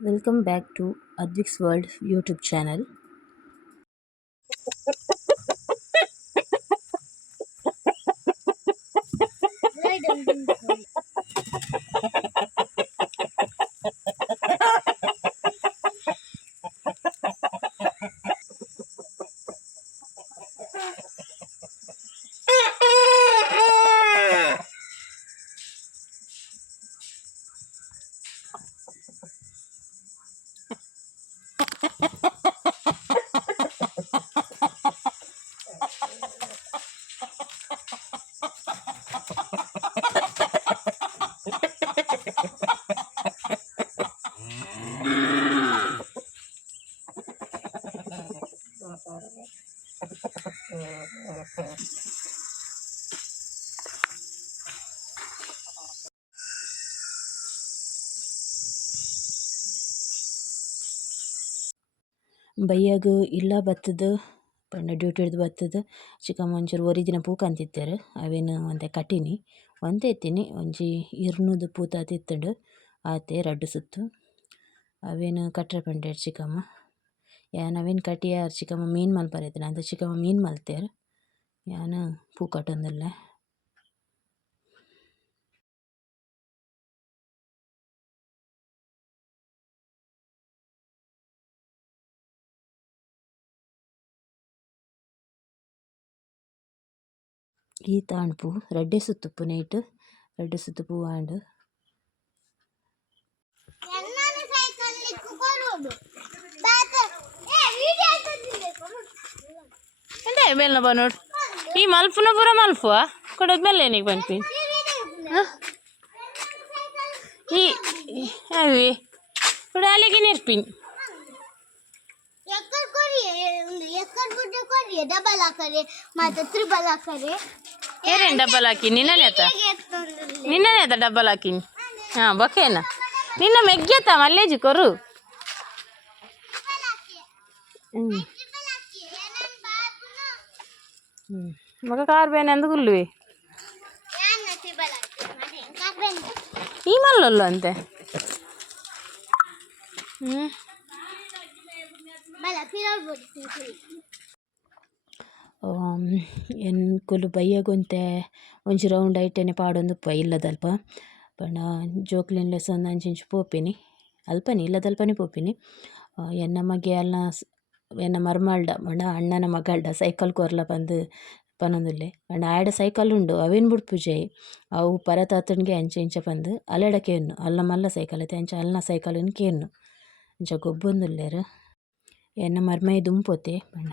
Welcome back to Advik's World YouTube channel. ಬೈಯಾಗ ಇಲ್ಲ ಬತ್ತದ ಪಂಡ ಡ್ಯೂಟಿ ಹಿಡ್ದು ಬತ್ತದ ಚಿಕ್ಕಮ್ಮ ಒಂಚೂರು ಒರಿದಿನ ಪೂ ಕಂತಿತ್ತಾರೆ ಅವೇನು ಒಂತೆ ಕಟಿನಿ ಒಂತೆ ಎತ್ತೀನಿ ಒಂಜಿ ಇರ್ನುದು ಪೂತ ತಿತ್ತಂಡು ಆತೆ ರಡ್ಡು ಸುತ್ತು ಅವೇನು ಕಟ್ರೆ ಪಂಡೇರು ಚಿಕ್ಕಮ್ಮ ಯಾನ್ ಅವೇನು ಕಟಿಯಾರ ಚಿಕ್ಕಮ್ಮ ಮೀನು ಮಲ್ಪರೈತಿನ ಅಂತ ಚಿಕ್ಕಮ್ಮ ಮೀನು ಮಲ್ತೇರು ಯಾನು ಪೂ ಕಟ್ಟೊಂದಿಲ್ಲ. ಈ ತಾಣ್ಪು ರಡ್ಡೆ ಸುತ್ತುಪ್ಪು ನೈಟ್ ರಡ್ಡೆ ಸುತ್ತು ಪೂ ಆಂಡು ಎಂತ ಬೆಲ್ಲ ಬನ್ನೋಡು ಈ ಮಲ್ಪುನ ಪೂರ ಮಲ್ಪುವ ಕೊಡೋದು ಬೆಲ್ಲೇನಿಗೆ ಬಂದ್ಪಿ ಈ ಅವಿ ಕೊಡ ಅಲ್ಲಿಗೆ ನಿರ್ಪಿನ್ ಏನೇನು ಡಬ್ಬಲ್ ಹಾಕಿ ನಿನ್ನನೇ ಆತ ಡಬ್ಬಲ್ ಹಾಕಿ ಹಾಂ ಬಕೇನ ನಿನ್ನ ಮೆಗ್ಗೆತ ಮಲ್ಲೇಜಿ ಕೊರು ಮಗ ಕಾರ್ ಬೇನೆ ಅಂದು ಗುಲ್ವಿ ಈ ಮಲ್ಲೊಲ್ಲು ಅಂತೆ ಎನ್ಕುಲು ಬಯ್ಯಗೊಂತೆ ಒಂಜಿ ರೌಂಡ್ ಐಟೆನೆ ಪಾಡೊಂದು ಇಲ್ಲದಲ್ಪ ಪಂಡ ಜೋಕ್ಲಿನ್ ಲೆಸನ್ ಅಂಚಿಂಚು ಪೋಪಿನಿ ಅಲ್ಪನಿ ಇಲ್ಲದಲ್ಪನೆ ಪೋಪಿನಿ ಎನ್ನ ಮಗೆ ಅಲ್ಲ ಎನ್ನ ಮರ್ಮಾಲ್ಡ ಮಂಡ ಅಣ್ಣನ ಮಗಳ್ಡ ಸೈಕಲ್ ಕೊರ್ಲ ಬಂದು ಪನೊಂದುಲ್ಲೆ ಅಂಡ ಆಯಡ ಸೈಕಲ್ ಉಂಡು ಅವೇನು ಬುಡ್ಪುಜೆ ಅವು ಪರತಾತನ್ಗೆ ಅಂಚೆ ಇಂಚ ಬಂದು ಅಲೆಡ ಕೇನು ಅಲ್ಲ ಮಲ್ಲ ಸೈಕಲ್ ಐತೆ ಅಂಚ ಅಲ್ಲನ ಸೈಕಲ್ನ ಕೇನು ಅಂಚ ಗೊಬ್ಬೊಂದುಲ್ಲೇರು ಎನ್ನ ಮರ್ಮೈ ದುಂಪೊತೆ ಪಂಡ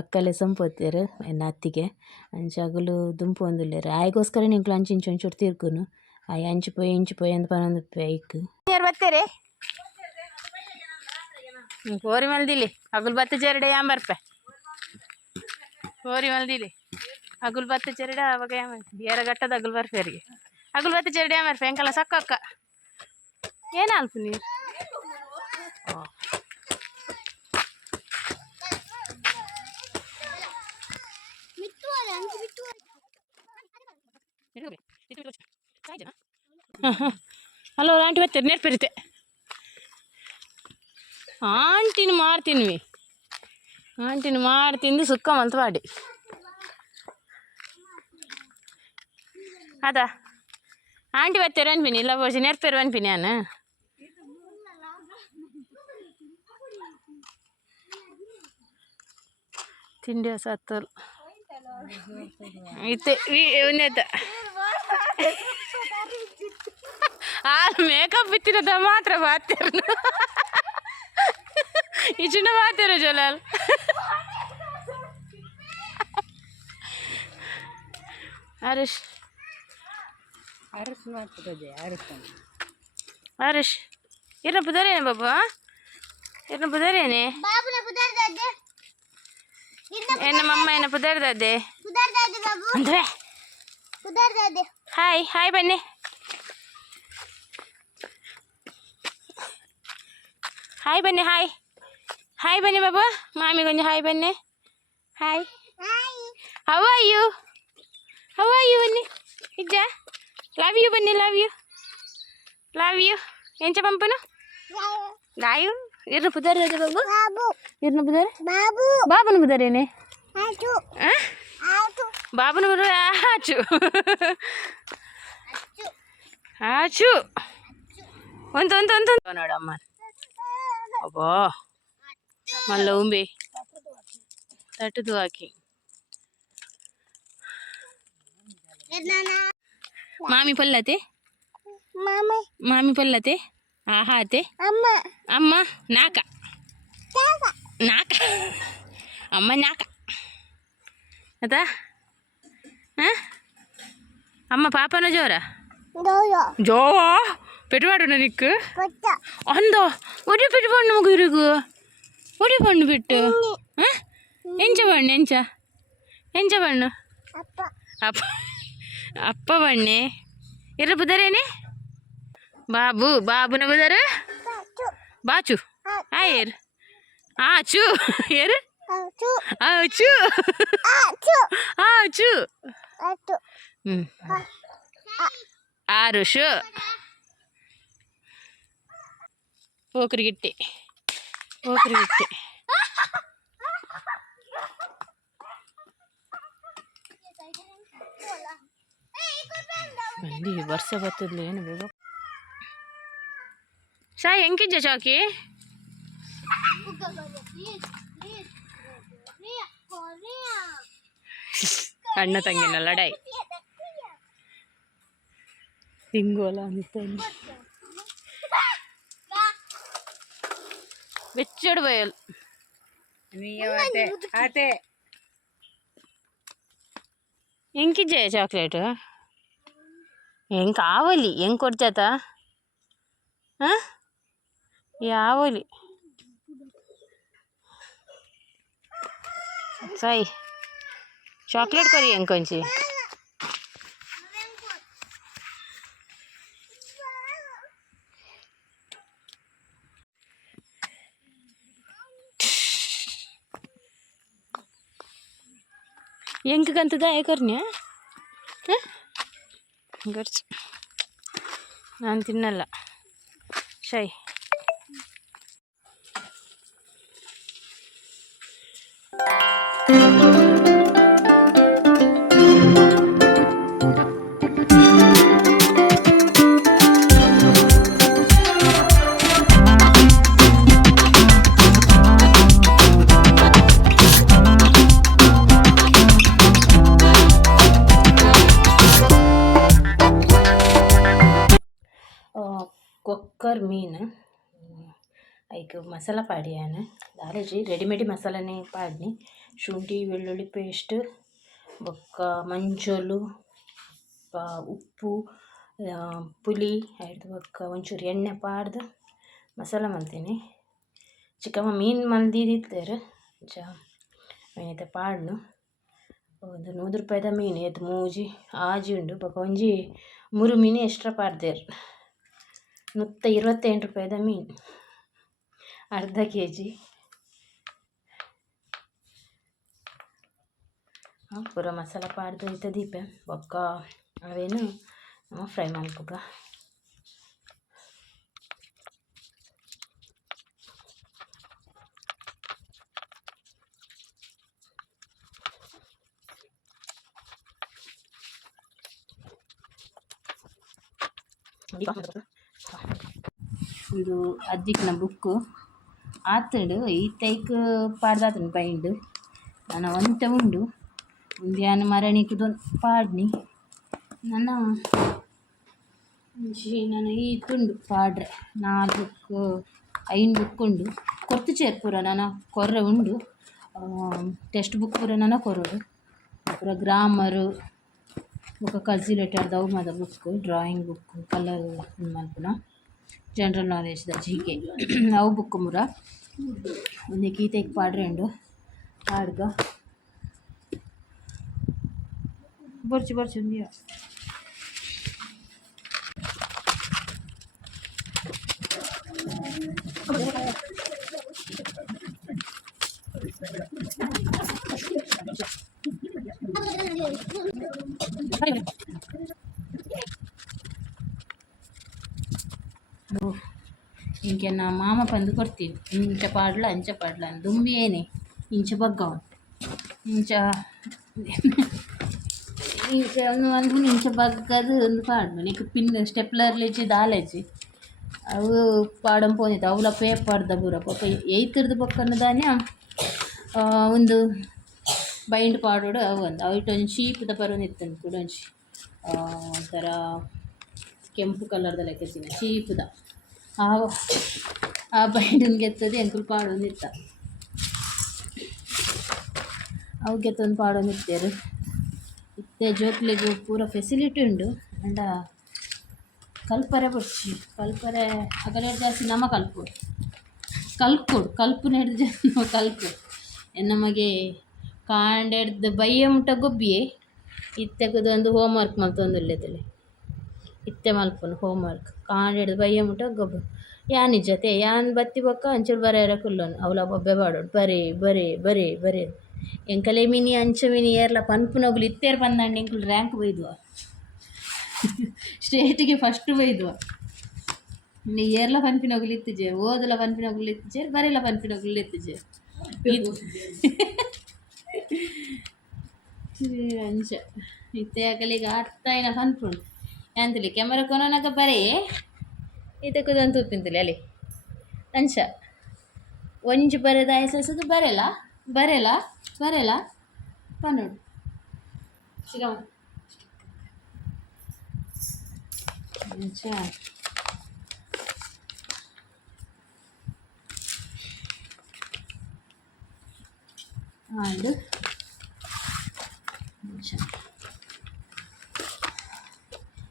ಅಕ್ಕಲೆ ಸಂಪೊತ್ತೇರು ಎನ್ನ ಅತ್ತಿಗೆ ಅಂಚಾಗಲು ದುಂಪು ಒಂದುಲ್ಲೇರು ಆಯ್ಗೋಸ್ಕರ ನಿಂಕ್ಲು ಅಂಚಿಂಚು ಒಂಚೂರು ತೀರ್ಕುನು ಆಯ್ ಅಂಚು ಪೋಯಿ ಅಂತ ಪನೊಂದು ಪೈಕ್ ಬತ್ತೇರೆ ಕೋರಿ ಮಲ್ದಿಲಿ ಅಗುಲ್ ಬತ್ತ ಚೆರಡೆ ಯಾಂಬರ್ಪೆ ಕೋರಿ ಮಲ್ದಿಲಿ ಅಗುಲ್ ಬತ್ತ ಚೆರಡ ಅವಾಗ ಎರಗಟ್ಟದ ಅಗುಲ್ ಬರ್ಪೇರಿಗೆ ಅಗುಲ್ ಬತ್ತ ಚೆರಡೆ ಯಾಂಬರ್ಪೆ ಎಂಕಲ್ಲ ಸಕ್ಕ ಅಕ್ಕ ಏನಲ್ಪು ನೀರು ಹಲೋ ಆಂಟಿ ಬರ್ತೀರಿ ನೆರ್ಪಿರುತ್ತೆ ಆಂಟಿನ ಮಾಡ್ತೀನಿ ಸುಕ್ಕ ಮಲ್ತು ಮಾಡಿ ಅದಾ ಆಂಟಿ ಬರ್ತೀರ ಅನ್ಪಿನಿ ಇಲ್ಲ ಬೋಸಿ ನೆರ್ಪೇರು ಅನ್ಪಿನಿ ನಾನು ತಿಂಡಿ ಹೊಸ ಹತ್ತಲು ಇತ್ತೆ ಉನ್ನತ ಮೇಕಪ್ ಬಿತ್ತಿರದ ಮಾತ್ರ ಬಾತ್ತೀರ ಈ ಚಿನ್ನ ಬಾತ್ತೀರ ಜೊಲಾಲ್ ಹರೀಶ್ ಇರ್ನ ಪುದರೇನೆ ಬಾಬಾ ಇರ್ನ ಪುದರೇನೆ ಎನ್ನ ಮಮ್ಮ ಏನ ಪುದರ್ದದ್ದೆ ಅಂದ್ರೆ ಹಾಯ್ ಬನ್ನಿ ಹಾಯ್ ಬನ್ನಿ ಬಾಬಾ ಮಾಮಿಗೊಂದು ಹಾಯ್ ಬನ್ನಿ ಹಾಯ್ ಹೌ ಆರ್ ಯು ಬನ್ನಿ ಇಜ್ಜ ಲವ್ ಯು ಬನ್ನಿ ಲವ್ ಯು ಎಂಚ ಪಂಪನು Layu, irna pudar ada babu? Babu. Irna pudar? Babu. Babu nu pudar ini? Acu. Hah? Acu. Babu nu pudar acu. Acu. Untu. Nada aman. Aba. Malah umbe. Tatu tu aki. Mami pallate? Mami pallate? Aha ate? Amma naka. Amma naka. Ata? Hah? Amma papa na jora? Jawa. Petuadu na nikku? Ando. Odi petuadu na mugirugu. Odi pannu pettu. Hah? Enja pannu. Appa panne. Irra pudarene? Babu na pudare? Bachu. Ayer. Achu. Yer? Achu. Arushu. Pokrigitti. Bandi varsa battadle ಏನು ಬೇಗ ಸಾಯಿ ಹೆಂಗಿದ್ದೆ ಚಾಕಿ ಅಣ್ಣ ತಂಗಿನ ಲಡಾಯಿ ತಿಂಗೋಲ ಅಂತ వెచ్చడు బయలు అతే ఇంకిచ్చే chocolate ఏం కావాలి ఏం కొడిచేత యావలి సాయి చాక్లెట్ కొరి ఇంకొంచి ಎಂಕಂತದ ಏಕರ್ನೆ ಗರ್ಚ್ ನಾನು ತಿನ್ನಲ್ಲ ಶೈ कोक्कर मीन ऐक मसाला पाडियान दालेजी रेडीमेड मसालाने पाडनी ಶುಂಠಿ ಬೆಳ್ಳುಳ್ಳಿ ಪೇಸ್ಟ್ ಬೊಕ್ಕ ಮಂಜೋಲು ಉಪ್ಪು ಪುಳಿ ಆಯ್ತು ಬೊಕ್ಕ ಒಂಚೂರು ಎಣ್ಣೆ ಪಾಡ್ದು ಮಸಾಲ ಮಲ್ತೀನಿ ಚಿಕ್ಕಮ್ಮ ಮೀನು ಮಲ್ದಿದ್ದರು ಜ ಪಾಡ್ನು ಒಂದು 100 ರೂಪಾಯಿದ ಮೀನು ಎದ್ದು ಮೂಜಿ ಆಜಿ ಉಂಡು ಬೊಕ್ಕ ಒಂಜಿ 3 ಮೀನು ಎಕ್ಸ್ಟ್ರಾ ಪಾಡ್ದೇರು 128 ರೂಪಾಯಿದ ಮೀನು ಅರ್ಧ kg ಪೂರ ಮಸಾಲ ಪಾಡ್ದು ಐತ ದೀಪ ಬೊಕ್ಕ ಅವೇನು ಫ್ರೈ ಮಾಡ್ಕೊಗ ಇದು ಅಜ್ಜಿಕ್ನ ಬುಕ್ಕು ಆತಡು ಈತೈಕ್ ಪಾಡ್ದಾತನು ಬೈಂಡು ನಾನು ಒಂಟ ಉಂಡು ಉಂದ್ಯಾನ ಮರಣಿಕ್ದು ಪಾಡ್ನಿ ನಾನು ಈ ತುಂಡು ಪಾಡ್ರೆ 4 5 ಬುಕ್ ಉಂಡು ಕೊರ್ತು ಚೇರ್ ಪೂರ ನಾನು ಕೊರ್ರೆ ಉಂಡು ಟೆಕ್ಸ್ಟ್ ಬುಕ್ ಪೂರ ನಾನು ಕೊರೋಡು ಪೂರ ಗ್ರಾಮರು ఒక ಕಲ್ಸಿಲೇಟರ್ ದವು ಮದ ಬುಕ್ ಡ್ರಾಯಿಂಗ್ ಬುಕ್ ಕಲರ್ ಮಲ್ಪುನ ಜನರಲ್ ನಾಲೆಜ್ ದ ಜಿಕೆ ಅವು ಬುಕ್ ಮುರ ಒಂದೇ ಗೀತೆಗೆ ಪಾಡ್ರೆಂಡು ಪಾಡ್ಗ ಬರ್ಚಿ ಉಂದಿಯ ಇಂಕ ಇಂಕೆನ್ನ ಮಾಮ ಪಂದು ಕೊಡ್ತೀನಿ ಇಂಚ ಪಾಡ್ಲ ಅಂಚ ಪಾಡ್ಲ ದುಂಬಿ ಏನೇ ಇಂಚ ಬಗ್ಗವ ಇಂಚ ಇಂಚ ಒಂದು ಇಂಚ ಬಗ್ಗದು ಒಂದು ಪಾಡ್ನು ನೀಕು ಪಿನ್ ಸ್ಟೆಪ್ಲರ್ಲಿಚ್ಚಿ ದಾಲೆಜ್ಜಿ ಅವು ಪಾಡಂ ಪೋನಿತ್ತು ಅವಳ ಪೇಪರ್ದ ಬೂರ ಪಾಪ ಏಯ್ತಿರ್ದು ಬೊಕ್ಕನ್ನು ದಾನೆ ಒಂದು ಬೈಂಡ್ ಪಾಡೋಡು ಅವು ಒಂದು ಅವಟೊಂದು ಶೀಪ್ದ ಬರೋನಿತ್ತು ಕೂಡ ಒಂಥರ ಕೆಂಪು ಕಲರ್ದ ಲೆಕ್ಕಚಿನ ಚೀಪ್ದ ಆ ಬೈಂಡನ್ ಗೆತ್ತದು ಎಂಕುಲು ಪಾಡೋನಿತ್ತ ಅವು ಗೆತ್ತೊಂದು ಪಾಡೋನಿತ್ತೇರು ಇತ್ತೆ ಜೋಕ್ಲೆಗ್ ಪೂರ ಫೆಸಿಲಿಟಿ ಉಂಡು ಅಂಡ ಕಲ್ಪರೆ ಬರ್ಚಿ ಕಲ್ಪರೆ ಅಗಲ ಜಾಸ್ತಿ ನಮ ಕಲ್ಪು ನೆಡ್ದು ಜಾಸ್ತಿ ನಾವು ಕಲ್ಪು ನಮಗೆ ಕಾಂಡೆಡ್ದು ಬಯ್ಯ ಮುಟ್ಟ ಗೊಬ್ಬಿಯೇ ಇತ್ತೆಗದು ಒಂದು ಹೋಮ್ ವರ್ಕ್ ಮಲ್ತೊಂದುಲ್ಲೆದಲೆ ಇತ್ತೆ ಮಲ್ಪುನು ಹೋಮ್ ವರ್ಕ್ ಕಾಂಡೆಡ್ದು ಬಯ್ಯ ಮುಟ್ಟ ಗೊಬ್ಬು ಯಾನ್ ನಿಜತೆ ಯಾನ್ ಬತ್ತಿ ಬೊಕ್ಕ ಅಂಚೂರು ಬರೆಯರ ಕುಲ್ಲೋನು ಅವಳ ಬೊಬ್ಬೆ ಬಾಡೋಡು ಬರೇ ಬರೇ ಬರೇ ಬರೇ ಎಂಕಲೆ ಮಿನಿ ಅಂಚ ಮಿನಿ ಏರ್ಲ ಪನ್ಪುನೊಗ್ಲು ಇತ್ತೇರು ಪಂದಂಡು ಎಂಕುಲು ರ್ಯಾಂಕ್ ಬೈದುವ ಸ್ಟೇಟಿಗೆ ಫಸ್ಟ್ ಬೈದುವ ನೀ ಏರ್ಲ ಪನ್ಪಿನೊಗ್ಲು ಇತ್ತಿಜೆ ಓದಲ ಪನ್ಪಿನೊಗ್ಲು ಇತ್ತಿಜೆ ಬರೆಯಲ ಪನ್ಪಿನೊಗ್ಲು ಇತ್ತಿಜೆ ಅಂಚ ಇತ್ತೆ ಅಕಲಿಗೆ ಅತ್ತಾಯಿನ ಪನ್ಪುಂಡು ಅಂತಲಿ ಕ್ಯಾಮರಾ ಕೊನೋನಕ ಬರೇ ಇದಕ್ಕದಂತ ಉಪ್ಪಿಂತಲಿ ಅಲ್ಲಿ ಅಂಚ ಒಂಜಿ ಬರೆದ ಆಯ್ಸದು ಬರೆಯಲ್ಲ ಬರೆಯಲ್ಲ ಬರೆಯಲ್ಲ ಪನ್ನೋಡು ಸಿಗವ ಅಂಚ ಆಂಡ್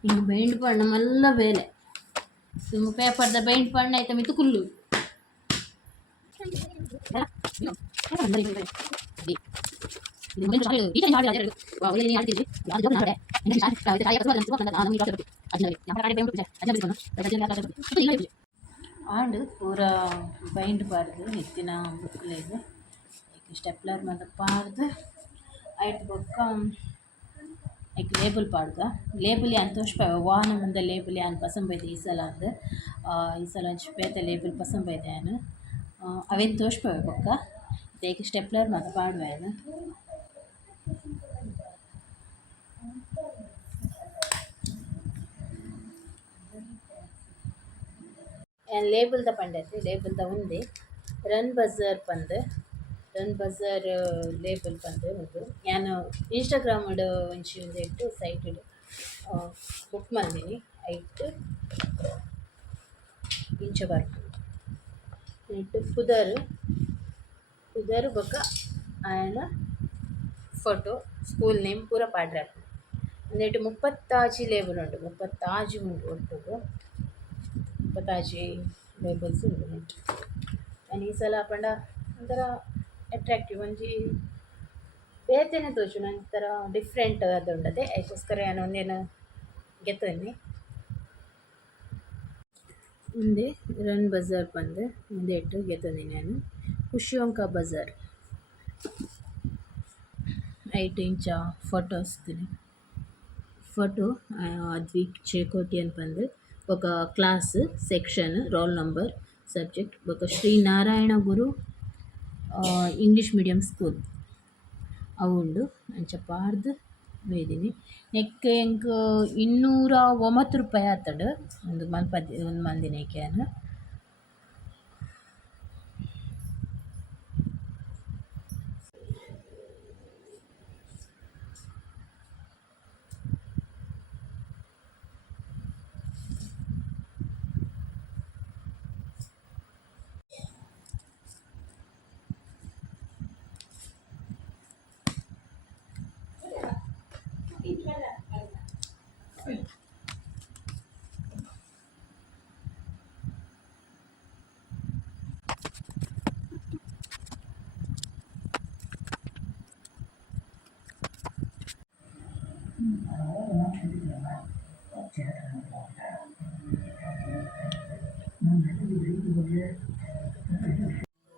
ಇನ್ನು ಬೈಂಡ್ ಪಣ್ಣ ಮಲ್ಲ ಬೇಲೆ ತುಂಬ ಪೇಪರ್ದ ಬೈಂಡ್ ಪಣ್ಣ ಆಯ್ತಾ ಮಿತ್ತು ಕುಲ್ಲು ಆಂಡ್ ಪೂರ ಬೈಂಡ್ ಪಾಡ್ದು ನೆತ್ತಿನ ಬುಕ್ಲೆಗ್ ಸ್ಟೆಪ್ಲರ್ ಮತ್ತು ಪಾಡ್ದು ಆಯ್ತು ಬೊಕ್ಕ ಐಕ್ ಲೇಬಲ್ ಪಾಡ್ದ ಲೇಬಲ್ ಯಾನ್ ತೋಚ್ಪಾವ ವಾಹನ ಮುಂದೆ ಲೇಬಲ್ ಯಾನ್ ಪಸಂದ್ ಈ ಸಲ ಅಂದು ಈ ಸಲ ಒಂಚಿ ಪೇತೆ ಲೇಬಲ್ ಪಸಂದ್ ಯಾನು ಅವೇನು ತೋಚ್ಪಾವ ಬೊಕ್ಕ ಐಕ್ ಸ್ಟೆಪ್ಲರ್ ಮತ್ತು ಪಾಡುವ ಯಾನು ಯಾನ್ ಲೇಬಲ್ದ ಪಂಡೈತಿ ಲೇಬಲ್ದ ಉಂದೆ ರನ್ ಬಜಾರ್ ಪಂದ್ ರನ್ ಬಜಾರ್ ಲೇಬಲ್ ಪಂದ್ ಉಂದು ಯಾನು ಇನ್ಸ್ಟಾಗ್ರಾಮ್ಡ್ ಒಂಚಿ ಒಂದು ಇಟ್ಟು ಸೈಟ್ಡ್ ಬುಕ್ ಮಲ್ದಿನಿ ಐಟ್ ಇಂಚ ಬರ್ಪು ಇಟ್ಟು ಪುದರ್ ಬೊಕ್ಕ ಆಯನ ಫೋಟೋ ಸ್ಕೂಲ್ ನೇಮ್ ಪೂರ ಪಾಡ್ರೆ ನೆಟ್ಟು 30 ಲೇಬಲ್ ಉಂಡು 30 ಉಂಡು ಒಟ್ಟು 30 ಲೇಬಲ್ಸ್ ಉಂಡು ನೆಟ್ಟು ನಾನು ಈ ಸಲ ಪಂಡ ಒಂಥರ ಅಟ್ರಾಕ್ಟಿವ್ ಒಂಜಿ ಬೇತೆನೆ ತೋಜುನ ಒಂಥರ ಡಿಫ್ರೆಂಟ್ ಅದು ಉಂಡದೆ ಅದಕ್ಕೋಸ್ಕರ ನಾನು ಒಂದೇನು ಗೆತ್ತೊಂದಿ ಮುಂದೆ ರನ್ ಬಜಾರ್ ಪಂದ್ ಮುಂದೆ ಇಟ್ಟು ಗೆತ್ತೊಂದಿ ನಾನು ಖುಷಿಯೊಂಕ ಬಜಾರ್ ಐಟ್ ಇಂಚ ಫೋಟೋ ಹಚ್ತೀನಿ ಫೋಟೋ ಅದ್ವಿಕ್ ಚೇಕೋಟಿ ಅನ್ಪಂದು ఒక class section roll number subject ఒక Shri Narayana Guru English medium school ಅವು ಉಂಡು ಅಂಚ ಪಾಡ್ದು ಬೈದಿನಿ ನೆಕ್ ಎಂಕ್ 209 ರೂಪಾಯಿ ಆತಡು ಒಂದು ಮಂದಿನಕ್ಕೆ ಅನ್ನು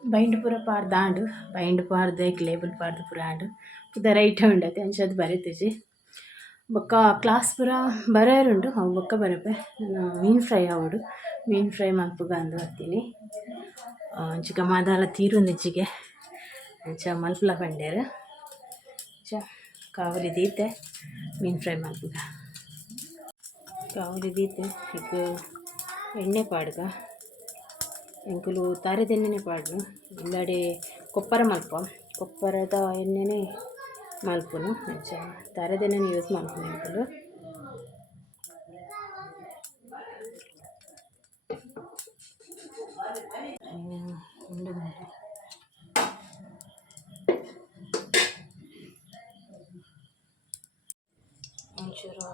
ಬೈಂಡ್ ಪೂರ ಪಾಡ್ದು ಆಂಡು ಬೈಂಡ್ ಪಾಡ್ದು ಲೇಬಲ್ ಪಾಡ್ದು ಪೂರ ಆಂಡು ಪುದ ರೈಟ್ ಉಂಡತೆ ಅಂಚ ಅದು ಬರಿತಿಜಿ ಬೊಕ್ಕ ಕ್ಲಾಸ್ ಪೂರ ಬರೋರುಂಡು ಅವು ಬೊಕ್ಕ ಬರಪೆ ಮೀನು ಫ್ರೈ ಆವಡು ಮೀನು ಫ್ರೈ ಮಲ್ಪುಗ ಅಂದು ಬರ್ತೀನಿ ಅಂಚಿಕ ಮಾದಾಲ ತೀರುಂದಿಚ್ಚಿಗೆ ಅಂಚ ಮಲ್ಪುಲ ಪಂಡೇರು ಚ ಕಾವಲಿ ದೀತೆ ಮೀನು ಫ್ರೈ ಮಲ್ಪುಗ ಕಾವಲಿ ದೀತೆ ಈಗ ಎಣ್ಣೆ ಪಾಡ್ಗ ಎಂಕುಲು ತಾರೆದ ಎಣ್ಣೆನೇ ಪಾಡ್ನು ಇಲ್ಲಾಡೆ ಕೊಪ್ಪರ ಮಲ್ಪ ಕೊಪ್ಪರದ ಎಣ್ಣೆನೇ ಮಲ್ಪುನು ಅಂಚ ತಾರೆದ ಎಣ್ಣೆನೇ ಯೂಸ್ ಮಲ್ಪುನು ಎಂಕುಲು ಒಂಚೂರು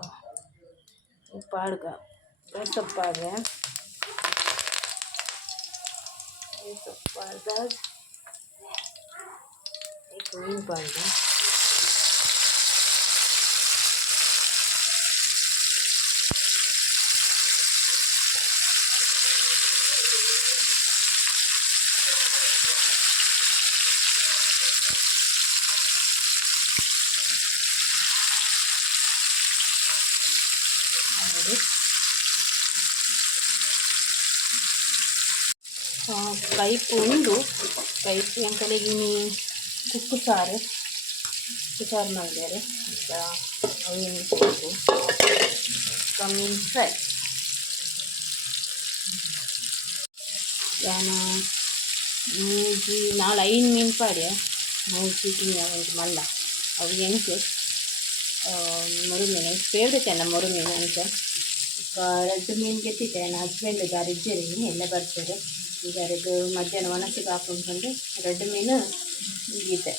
ಪಾಡ್ಗ ಸೊಪ್ಪಾಡ್ರೆ ಸೊಪ್ಪಾಡ್ದ ಮೀನು ಪಾಡ್ಗ ಕೈಪು ಉಂಡು ಕೈಪು ಎಂಕಲೆಗಿನಿ ಉಪ್ಪು ಸಾರು ಮಾಡಿದ್ದಾರೆ ಈಗ ಅವೇನು ಕೊಟ್ಟು ಮೀನು ಫ್ರೈ ನಾನು ಮೂಜಿ ನಾಳೆ 5 ಮೀನು ಪಾಡ್ಯ ಮೂಜಿ ಮಲ್ಲ ಅವು ಎಂಟು ಮುರುಮೀನು ಫೇವ್ರೇಟ್ ಅಲ್ಲ ಮುರುಮೀನು ಅಂತ ರೆಡ್ ಮೀನು ಗೆತ್ತಿದ್ದೆ ನನ್ನ ಹಸ್ಬೆಂಡ್ ಗಾರಿಜ್ಜರಿ ಎಲ್ಲ ಬರ್ತಾರೆ ಈಗ ಅದು ಮಧ್ಯಾಹ್ನ ಒಣಸಿಗೆ ಹಾಕೊಂಡು ರೆಡ್ ಮೀನು ಗೀತೆ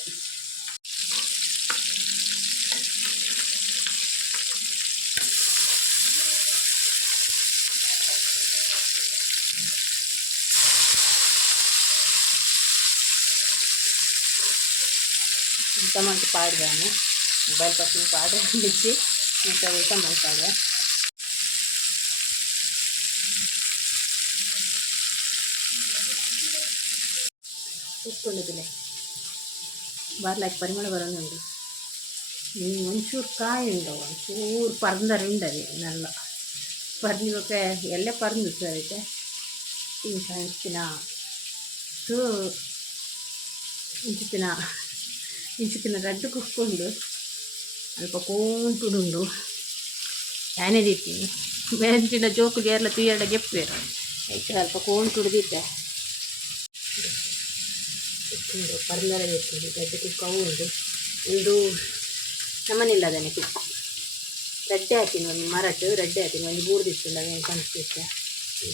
ಟೊಮೆಟೊ ಪಾಡ್ದಾನು ಮೊಬೈಲ್ ಪಕ್ಕನ ಪಾಡ್ರೆ ಬಿಚ್ಚಿ ಊಟ ಮಾಡ್ತಾಳೆ ಉಟ್ಕೊಂಡಿದ್ದಿಲ್ಲ ಬರ್ಲಾಕ್ ಪರಿಮಳ ಬರೋನುಂಡು ಒಂಚೂರು ಕಾಯಿ ಉಂಡವು ಒಂಚೂರು ಪರಂದರೆ ಉಂಡದು ನಲ್ಲ ಪರ್ನಿಗೆ ಎಲ್ಲ ಪರಂದು ಸರಿತೆ ಇಂಚಿನ ತೂ ಇಂಚಿನ ರಡ್ಡು ಕುಕ್ಕೊಂಡು ಅಲ್ಪ ಕೋಂಟುಡುಂಡು ನಾನೇ ದಿತ್ತೀನಿ ಮೆಂಚಿನ ಜೋಕುಲಿ ಎಲ್ಲ ತುಯ್ಯಡ ಗೆಪ್ಪೇರು ಆಯ್ತು ಅಲ್ಪ ಕೋಂಟುಡ್ದಿದ್ದೆ ಉಂಡು ಪರ್ಲರ ಇರ್ತದೆ ಗಡ್ಡೆ ಕುಕ್ಕ ಉಂಡು ಒಂದು ನಮ್ಮನಿಲ್ಲದಾನೆ ಕುಕ್ಕು ರಡ್ಡೆ ಹಾಕಿನ ಒಂದು ಮರಟ್ಟು ರಡ್ಡೆ ಹಾಕಿನ ಒಂದು ಬೂರ್ದಿತ್ತು ಅವೇನು ಕನ್ಸಿತ್ತೆ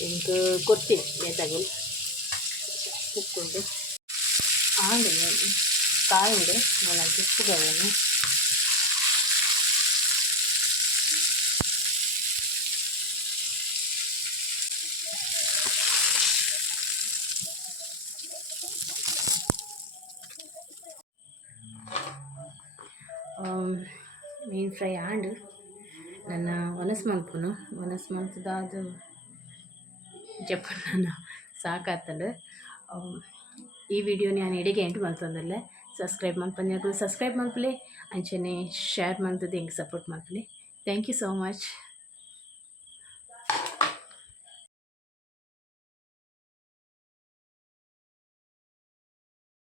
ಇಂಕ ಕೊಡ್ತೀನಿ ಬೇತಾಗಲು ಕುಕ್ಕುಂಡು ಆಂಡು ಕಾಯುಂಡು ನಾನು ಉಪ್ಪುಗಳನ್ನು ಮೀನು ಫ್ರೈ ಆಂಡು ನನ್ನ ಒನಸ್ ಮಲ್ಪುನು ಒನಸ್ ಮಲ್ಪದಾದು ಜಪ್ಪ ನಾನು ಸಾಕಾತಂಡು ಈ ವಿಡಿಯೋ ನಾನು ಎಡೆಗೆ ಎಂಟು ಮಲ್ತಂದಲ್ಲೇ ಸಬ್ಸ್ಕ್ರೈಬ್ ಮಲ್ಪಂದು ಸಬ್ಸ್ಕ್ರೈಬ್ ಮಲ್ಪಲೆ ಅಂಚನೆ ಶೇರ್ ಮಲ್ತದೆ ಹೆಂಗೆ ಸಪೋರ್ಟ್ ಮಲ್ಪಲೆ ಥ್ಯಾಂಕ್ ಯು ಸೋ ಮಚ್.